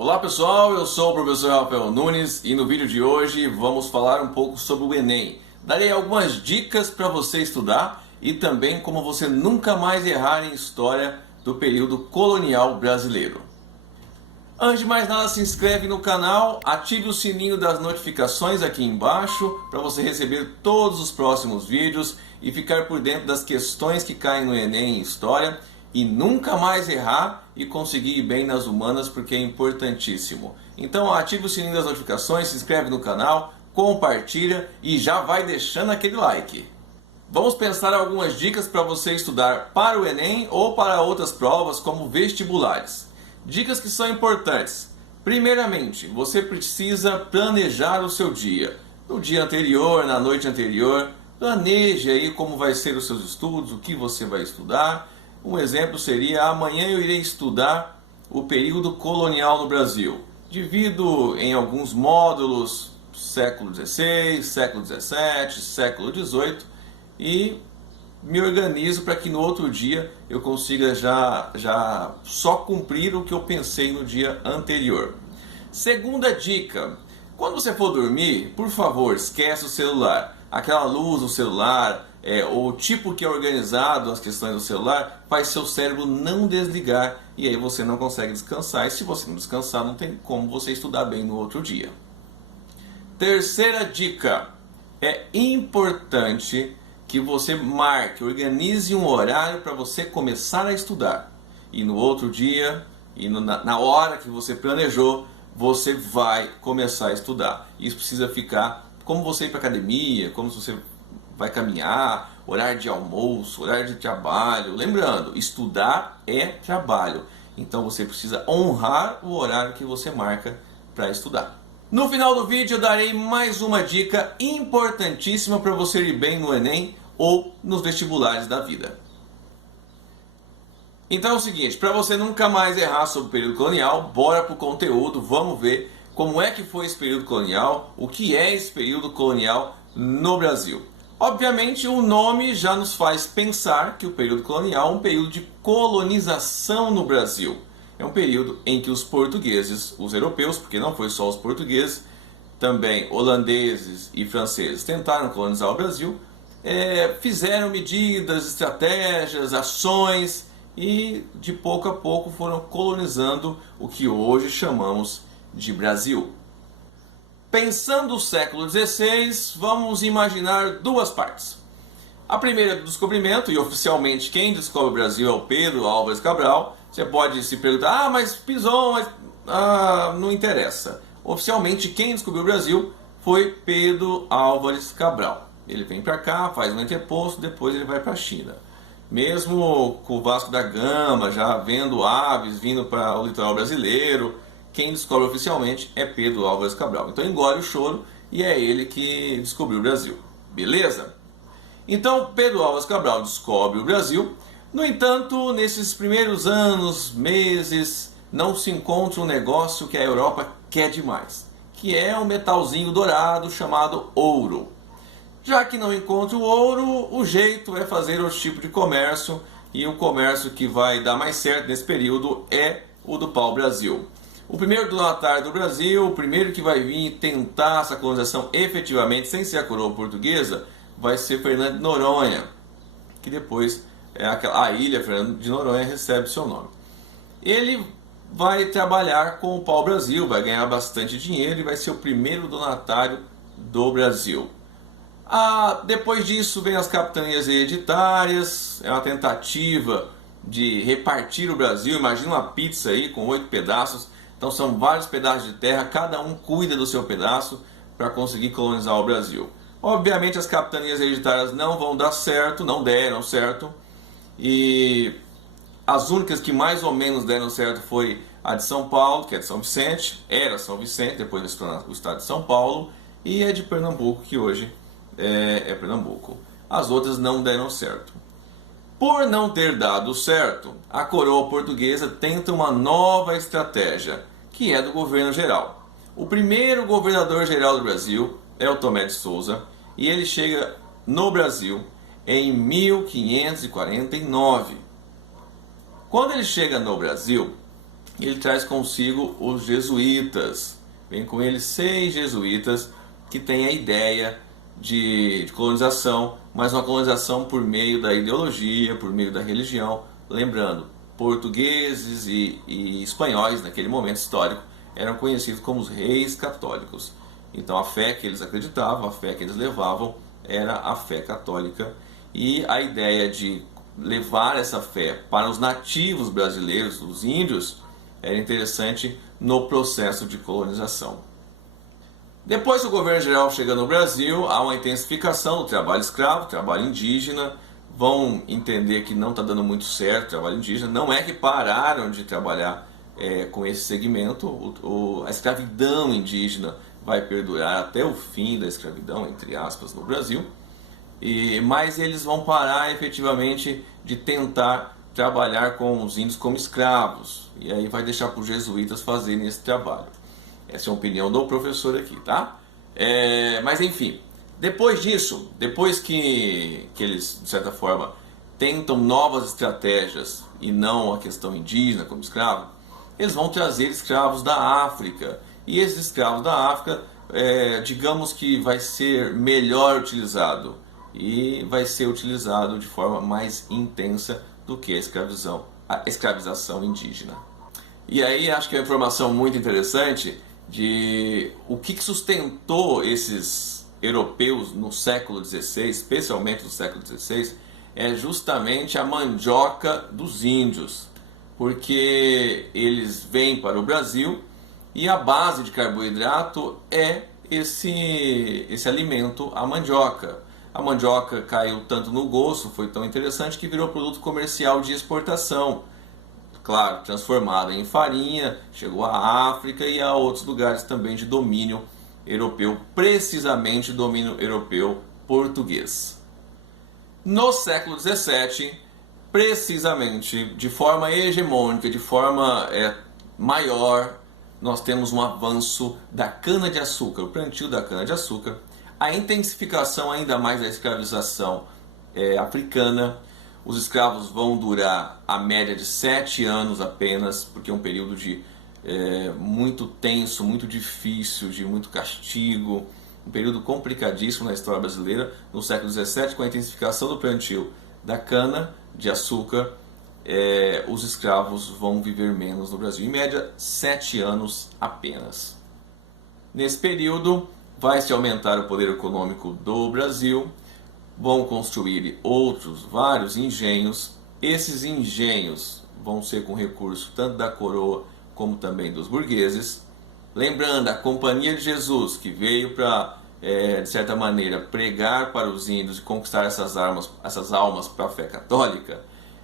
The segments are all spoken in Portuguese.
Olá pessoal, eu sou o professor Rafael Nunes e no vídeo de hoje vamos falar um pouco sobre o Enem. Darei algumas dicas para você estudar e também como você nunca mais errar em história do período colonial brasileiro. Antes de mais nada, se inscreve no canal, ative o sininho das notificações aqui embaixo para você receber todos os próximos vídeos e ficar por dentro das questões que caem no Enem em História e nunca mais errar e conseguir ir bem nas humanas, porque é importantíssimo. Então ative o sininho das notificações, se inscreve no canal, compartilha e já vai deixando aquele like. Vamos pensar algumas dicas para você estudar para o Enem ou para outras provas como vestibulares. Dicas que são importantes. Primeiramente, você precisa planejar o seu dia. No dia anterior, na noite anterior, planeje aí como vai ser os seus estudos, o que você vai estudar. Um exemplo seria: amanhã eu irei estudar o período colonial no Brasil. Divido em alguns módulos, século XVI, século XVII, século XVIII, e me organizo para que no outro dia eu consiga já só cumprir o que eu pensei no dia anterior. Segunda dica: quando você for dormir, por favor, esquece o celular. Aquela luz do celular, o tipo que é organizado as questões do celular, faz seu cérebro não desligar e aí você não consegue descansar. E se você não descansar, não tem como você estudar bem no outro dia. Terceira dica: é importante que você marque, organize um horário para você começar a estudar. E no outro dia, na hora que você planejou, você vai começar a estudar. Isso precisa ficar como você ir para academia, como você vai caminhar, horário de almoço, horário de trabalho. Lembrando, estudar é trabalho. Então você precisa honrar o horário que você marca para estudar. No final do vídeo eu darei mais uma dica importantíssima para você ir bem no Enem ou nos vestibulares da vida. Então é o seguinte, para você nunca mais errar sobre o período colonial, bora pro conteúdo, vamos ver como é que foi esse período colonial, o que é esse período colonial no Brasil. Obviamente o nome já nos faz pensar que o período colonial é um período de colonização no Brasil. É um período em que os portugueses, os europeus, porque não foi só os portugueses, também holandeses e franceses tentaram colonizar o Brasil, fizeram medidas, estratégias, ações e de pouco a pouco foram colonizando o que hoje chamamos de Brasil. Pensando o século XVI, vamos imaginar duas partes. A primeira é do descobrimento, e oficialmente quem descobre o Brasil é o Pedro Álvares Cabral. Você pode se perguntar, mas Pison, não interessa. Oficialmente quem descobriu o Brasil foi Pedro Álvares Cabral. Ele vem para cá, faz um entreposto, depois ele vai para a China. Mesmo com o Vasco da Gama já vendo aves vindo para o litoral brasileiro, quem descobre oficialmente é Pedro Álvares Cabral. Então engole o choro e é ele que descobriu o Brasil. Beleza? Então Pedro Álvares Cabral descobre o Brasil. No entanto, nesses primeiros anos, meses, não se encontra um negócio que a Europa quer demais, que é um metalzinho dourado chamado ouro. Já que não encontra o ouro, o jeito é fazer outro tipo de comércio, e o comércio que vai dar mais certo nesse período é o do pau-brasil. O primeiro donatário do Brasil, o primeiro que vai vir tentar essa colonização efetivamente, sem ser a coroa portuguesa, vai ser Fernando de Noronha, que depois a ilha Fernando de Noronha recebe seu nome. Ele vai trabalhar com o pau-brasil, vai ganhar bastante dinheiro e vai ser o primeiro donatário do Brasil. Depois disso vem as capitanias hereditárias, é uma tentativa de repartir o Brasil. Imagina uma pizza aí com 8 pedaços, então são vários pedaços de terra, cada um cuida do seu pedaço para conseguir colonizar o Brasil. Obviamente as capitanias hereditárias não vão dar certo, não deram certo, e as únicas que mais ou menos deram certo foi a de São Paulo, que é de São Vicente, era São Vicente, depois se tornou o estado de São Paulo, e é de Pernambuco, que hoje é Pernambuco. As outras não deram certo. Por não ter dado certo, a coroa portuguesa tenta uma nova estratégia, que é do governo geral. O primeiro governador geral do Brasil é o Tomé de Souza, e ele chega no Brasil em 1549. Quando ele chega no Brasil, ele traz consigo os jesuítas. Vem com ele 6 jesuítas que têm a ideia de colonização, mas uma colonização por meio da ideologia, por meio da religião. Lembrando, portugueses e espanhóis, naquele momento histórico, eram conhecidos como os reis católicos. Então a fé que eles acreditavam, a fé que eles levavam, era a fé católica. E a ideia de levar essa fé para os nativos brasileiros, os índios, era interessante no processo de colonização. Depois que o governo geral chega no Brasil, há uma intensificação do trabalho escravo, trabalho indígena. Vão entender que não está dando muito certo o trabalho indígena. Não é que pararam de trabalhar com esse segmento. A escravidão indígena vai perdurar até o fim da escravidão, entre aspas, no Brasil. Mas eles vão parar efetivamente de tentar trabalhar com os índios como escravos. E aí vai deixar para os jesuítas fazerem esse trabalho. Essa é a opinião do professor aqui, tá? Mas enfim, depois disso, depois que eles, de certa forma, tentam novas estratégias e não a questão indígena como escravo, eles vão trazer escravos da África. E esses escravos da África, digamos que vai ser melhor utilizado e vai ser utilizado de forma mais intensa do que a escravização indígena. E aí acho que é uma informação muito interessante de o que sustentou esses europeus no século XVI, especialmente no século XVI, é justamente a mandioca dos índios, porque eles vêm para o Brasil e a base de carboidrato é esse alimento, a mandioca. A mandioca caiu tanto no gosto, foi tão interessante que virou produto comercial de exportação. Claro, transformada em farinha, chegou à África e a outros lugares também de domínio europeu, precisamente domínio europeu português. No século XVII, precisamente de forma hegemônica, de forma maior, nós temos um avanço da cana-de-açúcar, o plantio da cana-de-açúcar, a intensificação ainda mais da escravização africana. Os escravos vão durar a média de 7 anos apenas, porque é um período de muito tenso, muito difícil, de muito castigo, um período complicadíssimo na história brasileira. No século XVII, com a intensificação do plantio da cana de açúcar, os escravos vão viver menos no Brasil, em média 7 anos apenas. Nesse período vai se aumentar o poder econômico do Brasil, vão construir vários engenhos. Esses engenhos vão ser com recurso tanto da coroa como também dos burgueses. Lembrando, a Companhia de Jesus, que veio para, de certa maneira, pregar para os índios e conquistar essas almas para a fé católica,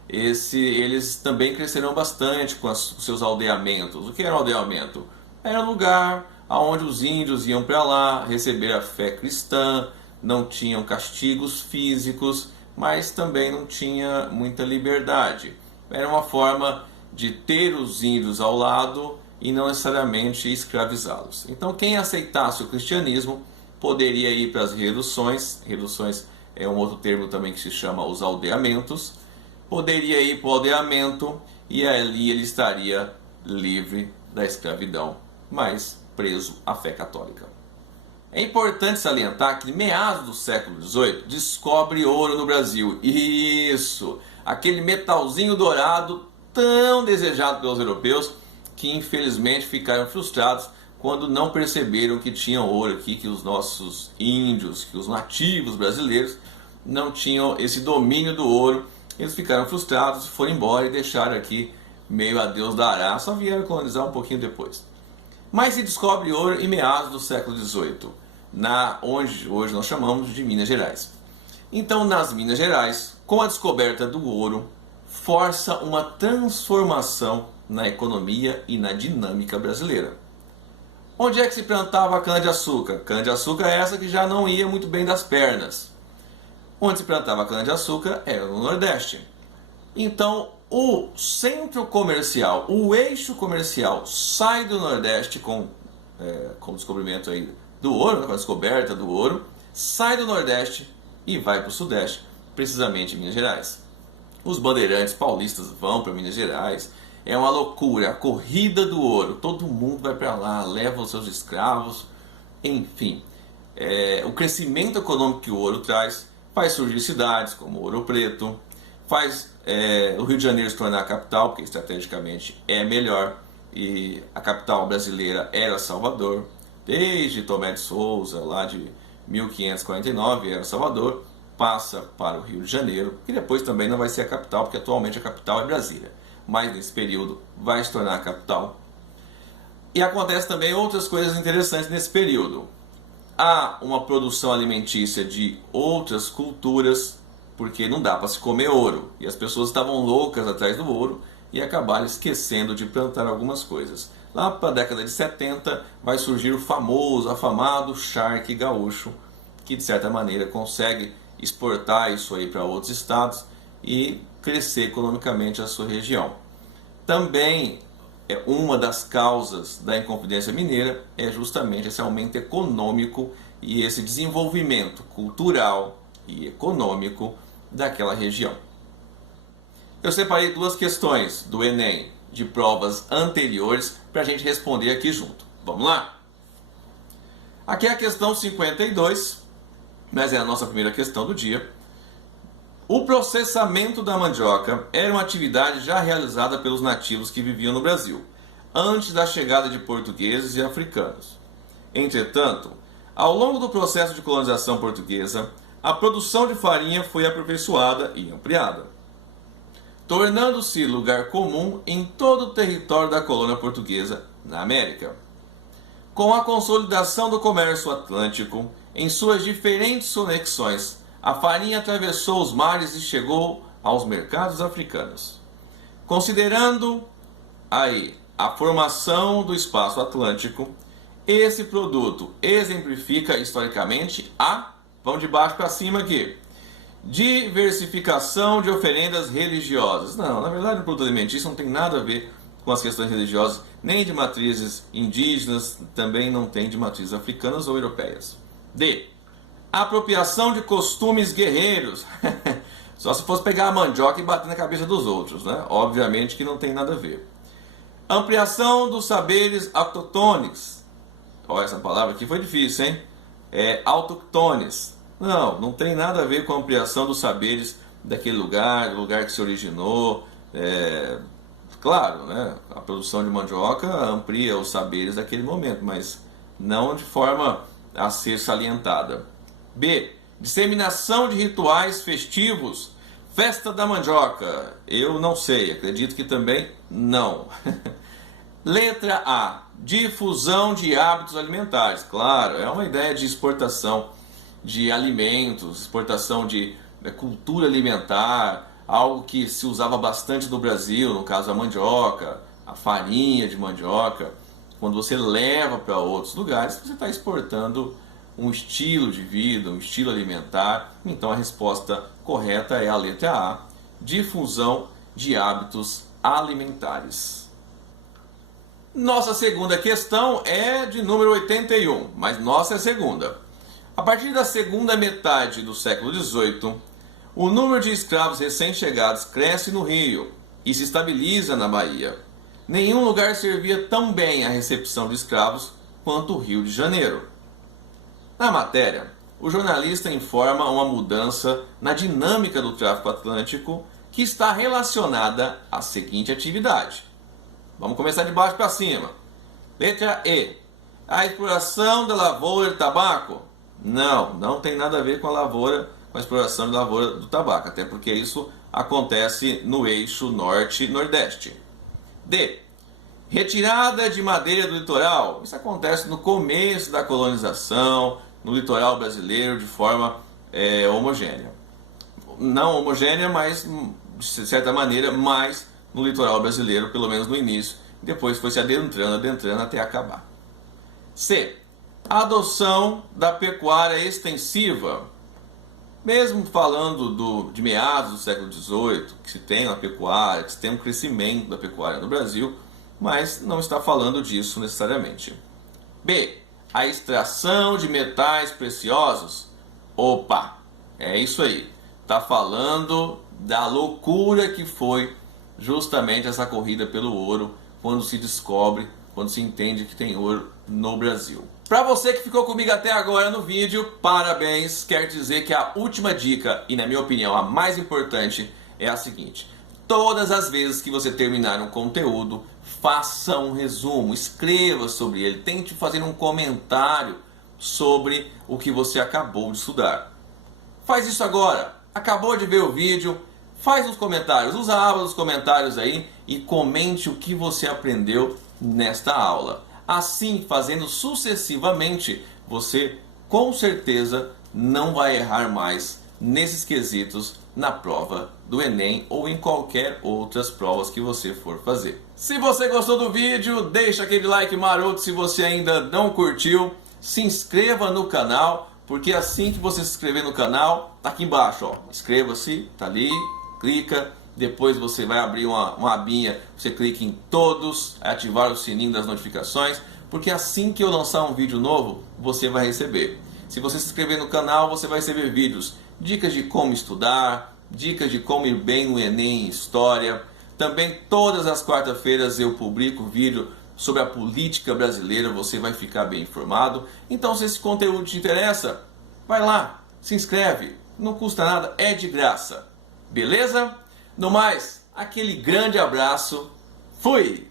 eles também crescerão bastante com os seus aldeamentos. O que era um aldeamento? Era um lugar onde os índios iam para lá receber a fé cristã, não tinham castigos físicos, mas também não tinha muita liberdade. Era uma forma de ter os índios ao lado e não necessariamente escravizá-los. Então quem aceitasse o cristianismo poderia ir para as reduções. Reduções é um outro termo também que se chama os aldeamentos. Poderia ir para o aldeamento e ali ele estaria livre da escravidão, mas preso à fé católica. É importante salientar que em meados do século XVIII descobre ouro no Brasil. Isso! Aquele metalzinho dourado tão desejado pelos europeus que infelizmente ficaram frustrados quando não perceberam que tinham ouro aqui, que os nossos índios, que os nativos brasileiros não tinham esse domínio do ouro. Eles ficaram frustrados, foram embora e deixaram aqui meio a Deus dará, só vieram colonizar um pouquinho depois. Mas se descobre ouro em meados do século XVIII, onde hoje nós chamamos de Minas Gerais. Então, nas Minas Gerais, com a descoberta do ouro, força uma transformação na economia e na dinâmica brasileira. Onde é que se plantava a cana-de-açúcar? Cana-de-açúcar é essa que já não ia muito bem das pernas. Onde se plantava a cana-de-açúcar era no Nordeste. Então, o centro comercial, o eixo comercial sai do Nordeste com o descobrimento aí do ouro, com a descoberta do ouro, sai do Nordeste e vai para o Sudeste, precisamente em Minas Gerais. Os bandeirantes paulistas vão para Minas Gerais É uma loucura, a corrida do ouro. Todo mundo vai para lá, leva os seus escravos, enfim. O crescimento econômico que o ouro traz faz surgir cidades como Ouro Preto, faz o Rio de Janeiro se tornar a capital, porque estrategicamente é melhor, e a capital brasileira era Salvador, desde Tomé de Souza, lá de 1549 era Salvador, passa para o Rio de Janeiro, que depois também não vai ser a capital, porque atualmente a capital é Brasília, mas nesse período vai se tornar a capital. E acontece também outras coisas interessantes nesse período. Há uma produção alimentícia de outras culturas, porque não dá para se comer ouro. E as pessoas estavam loucas atrás do ouro e acabaram esquecendo de plantar algumas coisas. Lá para a década de 70 vai surgir o famoso, afamado charque gaúcho, que de certa maneira consegue exportar isso aí para outros estados e crescer economicamente a sua região. Também uma das causas da Inconfidência Mineira é justamente esse aumento econômico e esse desenvolvimento cultural e econômico daquela região. Eu separei duas questões do Enem de provas anteriores para a gente responder aqui junto. Vamos lá? Aqui é a questão 52, mas é a nossa primeira questão do dia. O processamento da mandioca era uma atividade já realizada pelos nativos que viviam no Brasil, antes da chegada de portugueses e africanos. Entretanto, ao longo do processo de colonização portuguesa, a produção de farinha foi aperfeiçoada e ampliada, tornando-se lugar comum em todo o território da colônia portuguesa na América. Com a consolidação do comércio atlântico, em suas diferentes conexões, a farinha atravessou os mares e chegou aos mercados africanos. Considerando aí a formação do espaço atlântico, esse produto exemplifica historicamente vamos de baixo para cima aqui, diversificação de oferendas religiosas. Não, na verdade o produto alimentício não tem nada a ver com as questões religiosas, nem de matrizes indígenas, também não tem de matrizes africanas ou europeias. D. Apropriação de costumes guerreiros. Só se fosse pegar a mandioca e bater na cabeça dos outros, né? Obviamente que não tem nada a ver. Ampliação dos saberes autoctones. Olha, essa palavra aqui foi difícil, hein? Autoctones. Não tem nada a ver com a ampliação dos saberes daquele lugar, do lugar que se originou. Claro, né? A produção de mandioca amplia os saberes daquele momento, mas não de forma a ser salientada. B. Disseminação de rituais festivos. Festa da mandioca. Eu não sei, acredito que também não. Letra A. Difusão de hábitos alimentares. Claro, é uma ideia de exportação de alimentos, exportação de cultura alimentar, algo que se usava bastante no Brasil, no caso a mandioca, a farinha de mandioca. Quando você leva para outros lugares, você está exportando um estilo de vida, um estilo alimentar. Então a resposta correta é a letra A, difusão de hábitos alimentares. Nossa segunda questão é de número 81, mas nossa é a segunda. A partir da segunda metade do século XVIII, o número de escravos recém-chegados cresce no Rio e se estabiliza na Bahia. Nenhum lugar servia tão bem a recepção de escravos quanto o Rio de Janeiro. Na matéria, o jornalista informa uma mudança na dinâmica do tráfico atlântico que está relacionada à seguinte atividade. Vamos começar de baixo para cima. Letra E. A exploração da lavoura de tabaco? Não tem nada a ver com a exploração da lavoura do tabaco, até porque isso acontece no eixo norte-nordeste. D. Retirada de madeira do litoral? Isso acontece no começo da colonização, no litoral brasileiro, de forma homogênea. Não homogênea, mas de certa maneira, mais no litoral brasileiro, pelo menos no início. Depois foi se adentrando até acabar. C. Adoção da pecuária extensiva. Mesmo falando de meados do século XVIII, que se tem uma pecuária, que se tem um crescimento da pecuária no Brasil, mas não está falando disso necessariamente. B. A extração de metais preciosos. Opa, é isso aí. Está falando da loucura que foi justamente essa corrida pelo ouro, quando se descobre, quando se entende que tem ouro no Brasil. Para você que ficou comigo até agora no vídeo, parabéns! Quero dizer que a última dica, e na minha opinião a mais importante, é a seguinte: todas as vezes que você terminar um conteúdo, faça um resumo, escreva sobre ele, tente fazer um comentário sobre o que você acabou de estudar. Faz isso agora, acabou de ver o vídeo, faz os comentários, usa a aba dos comentários aí e comente o que você aprendeu nesta aula. Assim, fazendo sucessivamente, você com certeza não vai errar mais nesses quesitos na prova do Enem ou em qualquer outras provas que você for fazer. Se você gostou do vídeo, deixa aquele like maroto. Se você ainda não curtiu, se inscreva no canal, porque assim que você se inscrever no canal, tá aqui embaixo, ó, inscreva-se, tá ali, clica. Depois você vai abrir uma abinha, você clica em todos, ativar o sininho das notificações, porque assim que eu lançar um vídeo novo, você vai receber. Se você se inscrever no canal, você vai receber vídeos, dicas de como estudar, dicas de como ir bem no Enem em História. Também todas as quartas-feiras eu publico vídeo sobre a política brasileira, você vai ficar bem informado. Então, se esse conteúdo te interessa, vai lá, se inscreve, não custa nada, é de graça. Beleza? No mais, aquele grande abraço, fui!